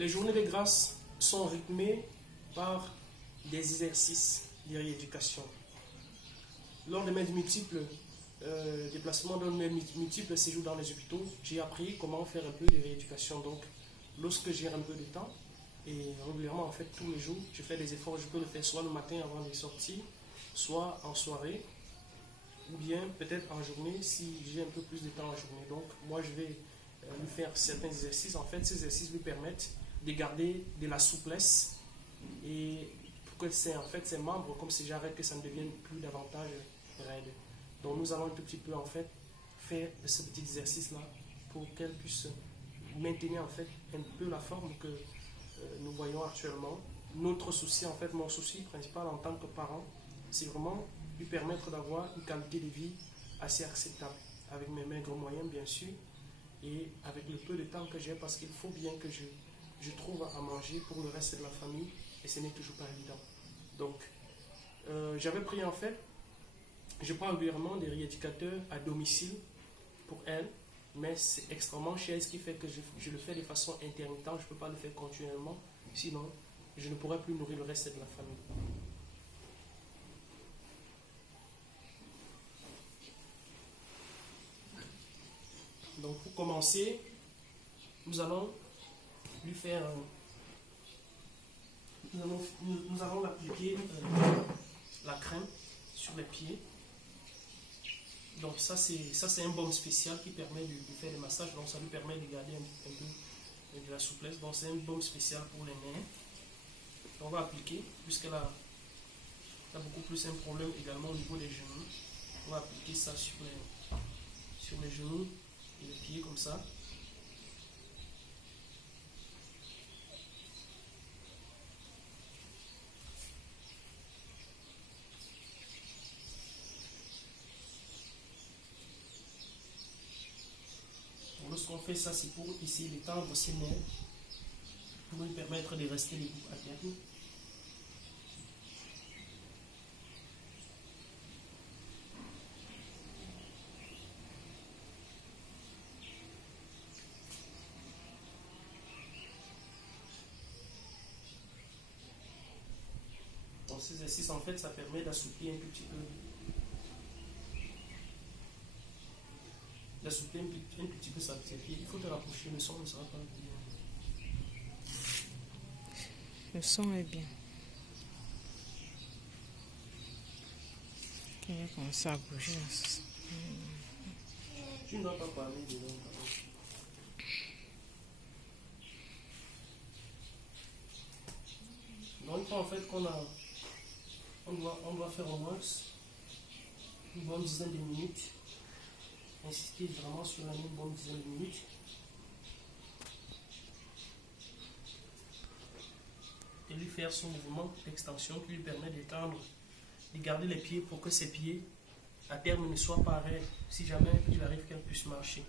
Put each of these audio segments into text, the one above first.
Les journées de grâce sont rythmées par des exercices de rééducation. Lors de mes multiples déplacements, de mes multiples séjours dans les hôpitaux, j'ai appris comment faire un peu de rééducation. Donc, lorsque j'ai un peu de temps, et régulièrement, en fait, tous les jours, je fais des efforts. Je peux le faire soit le matin avant de sortir, soit en soirée, ou bien peut-être en journée si j'ai un peu plus de temps en journée. Donc, moi, je vais lui faire certains exercices. En fait, ces exercices lui permettent de garder de la souplesse et pour que ses membres, comme si j'arrête, que ça ne devienne plus davantage raide. Donc, nous allons un tout petit peu, en fait, faire ce petit exercice-là pour qu'elle puisse maintenir, en fait, un peu la forme que nous voyons actuellement. Notre souci, en fait, mon souci principal en tant que parent, c'est vraiment lui permettre d'avoir une qualité de vie assez acceptable, avec mes maigres moyens, bien sûr, et avec le peu de temps que j'ai, parce qu'il faut bien que je trouve à manger pour le reste de la famille, et ce n'est toujours pas évident. Donc, j'avais pris, en fait, je prends régulièrement des rééducateurs à domicile pour elle, mais c'est extrêmement cher, ce qui fait que je le fais de façon intermittente, je ne peux pas le faire continuellement, sinon je ne pourrais plus nourrir le reste de la famille. Donc pour commencer, nous allons lui faire, nous allons l'appliquer la crème sur les pieds. Donc ça c'est un baume spécial qui permet de faire des massages, donc ça lui permet de garder un peu de la souplesse. Donc c'est un baume spécial pour les nerfs. On va appliquer, puisqu'elle a beaucoup plus un problème également au niveau des genoux. On va appliquer ça sur les genoux et les pieds comme ça. Lorsqu'on fait ça, c'est pour essayer d'étendre ses nerfs, pour lui permettre de rester debout à terme. Donc ces exercices, en fait, ça permet d'assouplir un petit peu. D'assouplir un petit peu sa pied. Il faut te rapprocher, le son ne sera pas bien. Le son est bien. Il va commencer à bouger. Tu ne dois pas parler dedans. Donc, en fait, on doit faire au moins une bonne dizaine de minutes. Insister vraiment sur la même bonne dizaine de minutes. Et lui faire son mouvement d'extension qui lui permet d'étendre, de garder les pieds pour que ses pieds, à terme, ne soient pas raides si jamais il arrive qu'elle puisse marcher.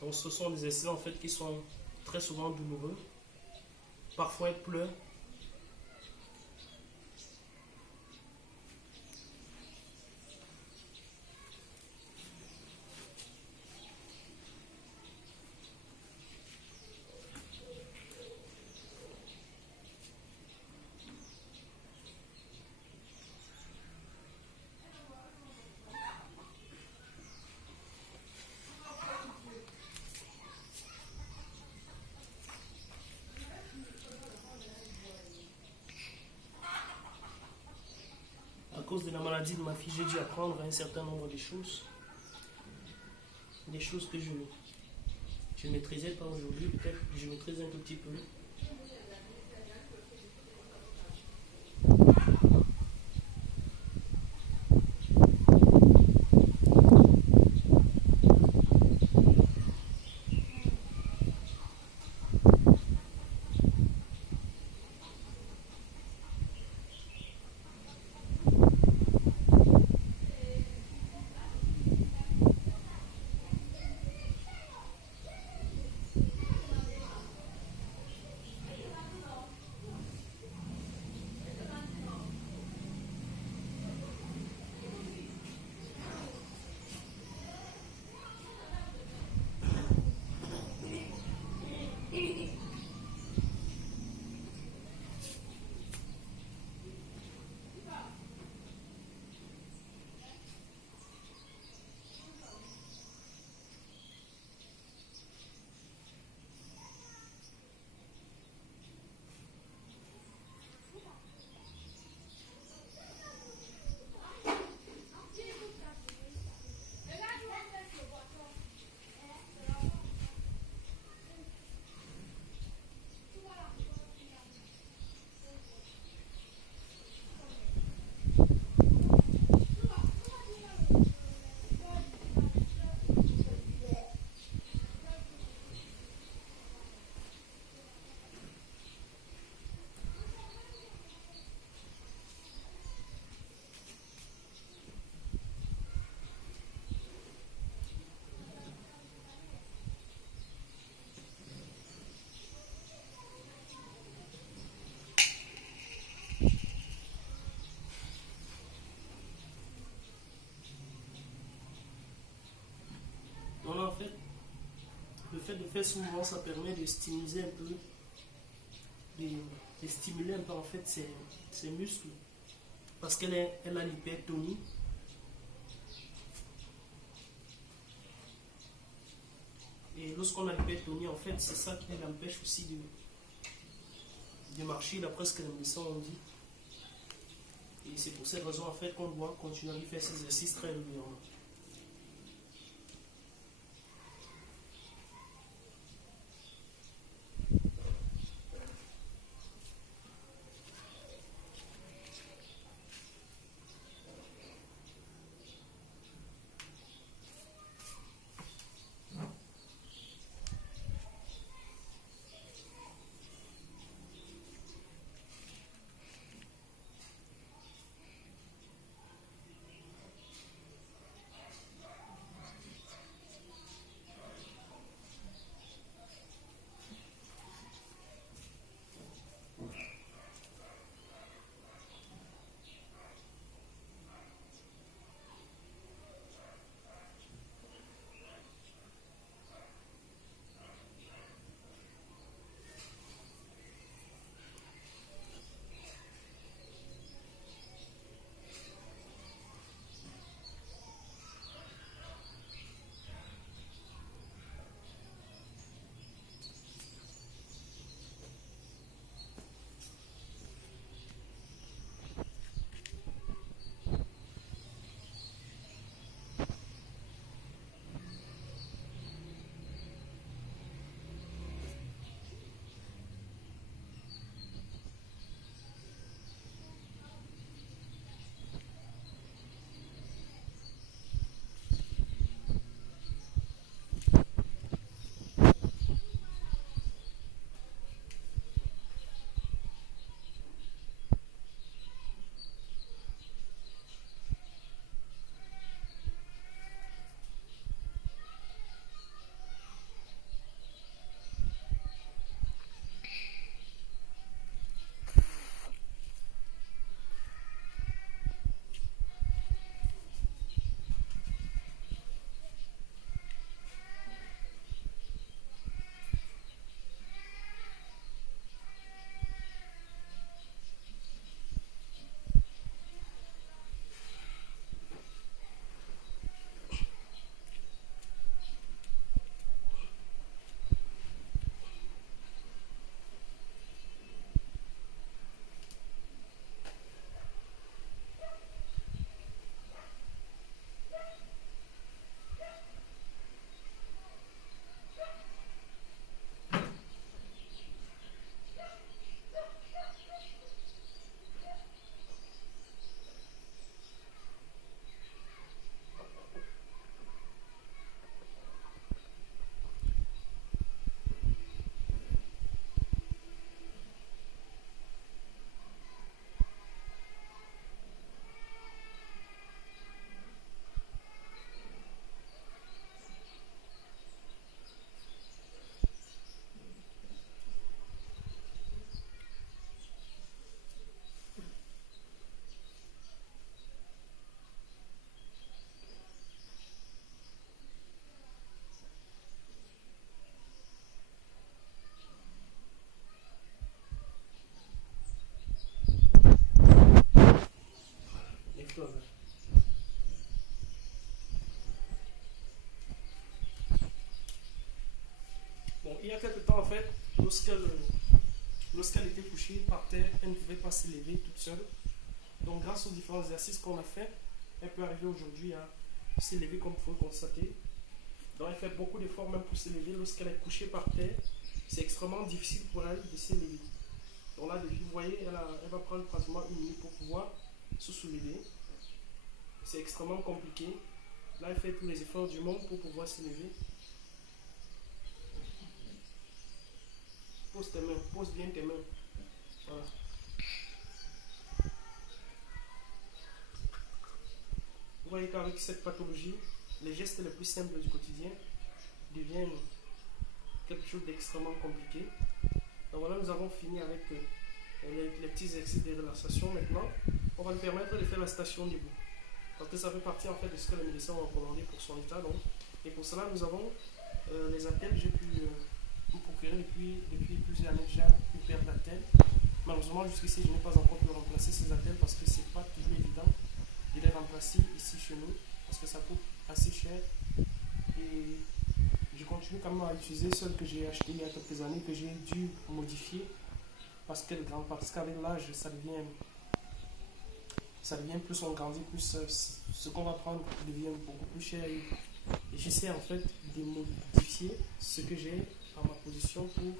Donc ce sont des exercices en fait qui sont très souvent douloureux. Parfois elle pleure. À cause de la maladie de ma fille, j'ai dû apprendre un certain nombre de choses. Des choses que je Je ne maîtrisais pas aujourd'hui, peut-être que je maîtrise un tout petit peu. Donc en fait, le fait de faire ce mouvement, ça permet de stimuler un peu, de stimuler un peu en fait ses muscles. Parce qu'elle a l'hypertonie. Et lorsqu'on a l'hypertonie, en fait, c'est ça qui l'empêche aussi de marcher, d'après ce que les médecins ont dit. Et c'est pour cette raison en fait qu'on doit continuer à lui faire ces exercices très régulièrement. temps, en fait, lorsqu'elle était couchée par terre, elle ne pouvait pas s'élever toute seule. Donc, grâce aux différents exercices qu'on a fait, elle peut arriver aujourd'hui à s'élever comme vous pouvez constater. Donc, elle fait beaucoup d'efforts même pour s'élever. Lorsqu'elle est couchée par terre, c'est extrêmement difficile pour elle de s'élever. Donc là, vous voyez, elle va prendre pratiquement 1 minute pour pouvoir se soulever. C'est extrêmement compliqué. Là, elle fait tous les efforts du monde pour pouvoir s'élever. Pose tes mains, pose bien tes mains. Voilà. Vous voyez qu'avec cette pathologie, les gestes les plus simples du quotidien deviennent quelque chose d'extrêmement compliqué. Donc voilà, nous avons fini avec les petits exercices de relaxation. Maintenant, on va lui permettre de faire la station debout. Parce que ça fait partie en fait de ce que les médecins ont recommandé pour son état. Donc. Et pour cela, nous avons les attelles. J'ai pu me procurer depuis plusieurs années déjà une paire d'attelles. Malheureusement, jusqu'ici, je n'ai pas encore pu remplacer ces attelles parce que ce n'est pas toujours évident de les remplacer ici chez nous. Parce que ça coûte assez cher. Et je continue quand même à utiliser celle que j'ai achetée il y a quelques années, que j'ai dû modifier parce qu'avec l'âge, ça devient plus on grandit, plus ce qu'on va prendre devient beaucoup plus cher. Et j'essaie en fait de modifier ce que j'ai à ma position pour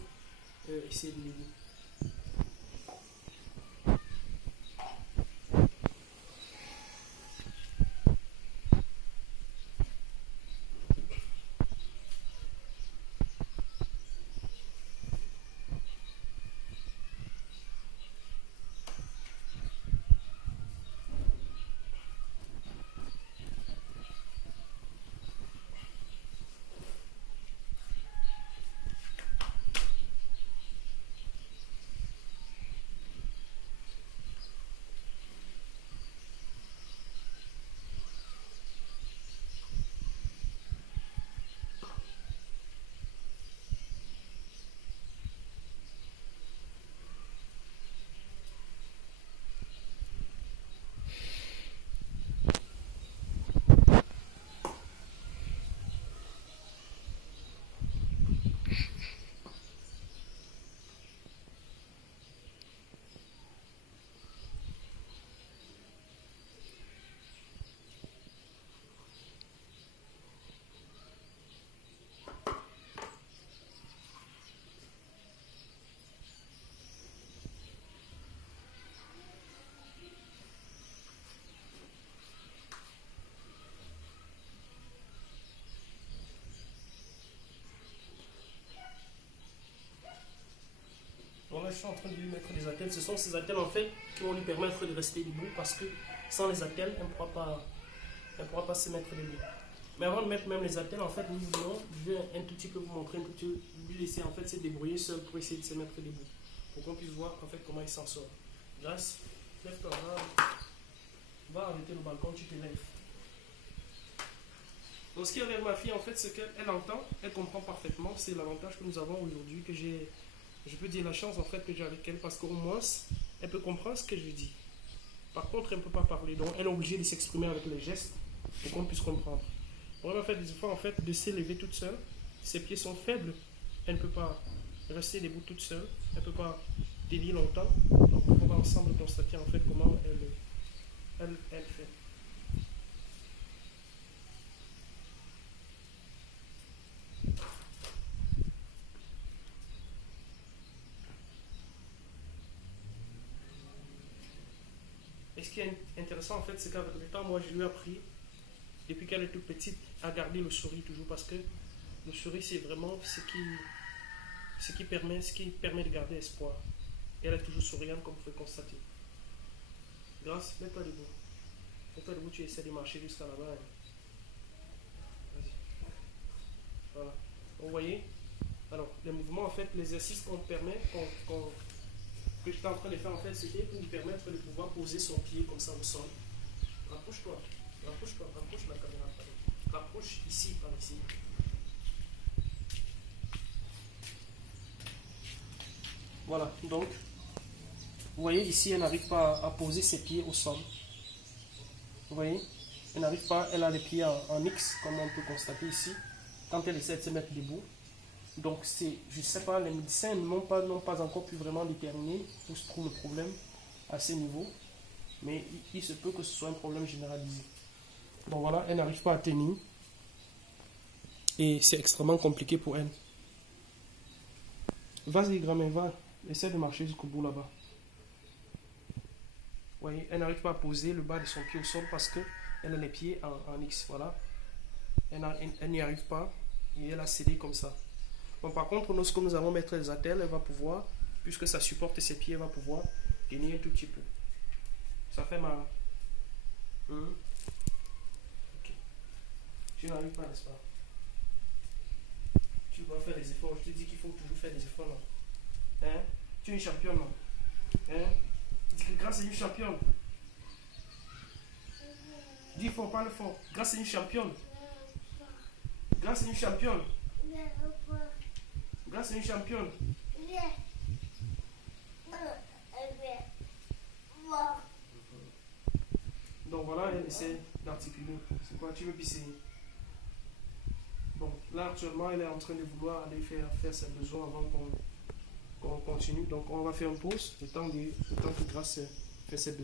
essayer de l'aider. Donc là, je suis en train de lui mettre des attelles. Ce sont ces attelles en fait qui vont lui permettre de rester debout parce que sans les attelles, elle ne pourra pas se mettre debout. Mais avant de mettre même les attelles, en fait, je vais un tout petit peu vous montrer, lui laisser en fait se débrouiller seul pour essayer de se mettre debout. Pour qu'on puisse voir en fait comment il s'en sort. Grâce, lève-toi, va arrêter le balcon, tu te lèves. Donc ce qui est avec ma fille, en fait, c'est qu'elle entend, elle comprend parfaitement. C'est l'avantage que nous avons aujourd'hui, que je peux dire la chance en fait que j'ai avec elle, parce qu'au moins, elle peut comprendre ce que je dis. Par contre, elle ne peut pas parler, donc elle est obligée de s'exprimer avec les gestes pour qu'on puisse comprendre. On va faire des efforts en fait de s'élever toute seule. Ses pieds sont faibles, elle ne peut pas rester debout toute seule, elle ne peut pas délier longtemps. Donc on va ensemble constater en fait comment elle fait. Et ce qui est intéressant en fait, c'est qu'avec le temps, moi je lui ai appris, depuis qu'elle est toute petite, à garder le sourire toujours, parce que le sourire c'est vraiment ce qui permet de garder espoir. Et elle est toujours souriante comme vous pouvez constater. Grâce, mets-toi debout. Mets-toi debout, tu essaies de marcher jusqu'à là-bas. Vas-y. Voilà. Vous voyez? Alors, les mouvements, en fait, l'exercice qu'on permet, que j'étais en train de faire, en fait, c'était pour lui permettre de pouvoir poser son pied comme ça au sol. Rapproche-toi, rapproche la caméra. Rapproche ici, par ici. Voilà, donc, vous voyez, ici, elle n'arrive pas à poser ses pieds au sol. Vous voyez? Elle n'arrive pas, elle a les pieds en X, comme on peut constater ici. Quand elle essaie de se mettre debout, Donc, je ne sais pas, les médecins n'ont pas encore pu vraiment déterminer où se trouve le problème à ce niveau. Mais il se peut que ce soit un problème généralisé. Donc voilà, elle n'arrive pas à tenir. Et c'est extrêmement compliqué pour elle. Vas-y, grand-mère, va. Essaie de marcher jusqu'au bout là-bas. Vous voyez, elle n'arrive pas à poser le bas de son pied au sol parce qu'elle a les pieds en X. Voilà. Elle n'y arrive pas. Et elle a cédé comme ça. Bon, par contre, lorsque nous allons mettre les attelles, elle va pouvoir, puisque ça supporte ses pieds, elle va pouvoir tenir un tout petit peu. Ça fait mal. Ok. Tu n'arrives pas, n'est-ce pas? Tu dois faire des efforts. Je te dis qu'il faut toujours faire des efforts là. Hein? Tu es une championne là. Hein? Dis que Grâce est une championne. Dis fort, parle fort. Grâce est une championne. Grâce est une championne. Grâce est une championne. Donc voilà, elle essaie d'articuler. C'est quoi? Tu veux pisser? Bon, là actuellement, elle est en train de vouloir aller faire ses besoins avant qu'on continue. Donc on va faire une pause, le temps que Grâce fait ses besoins.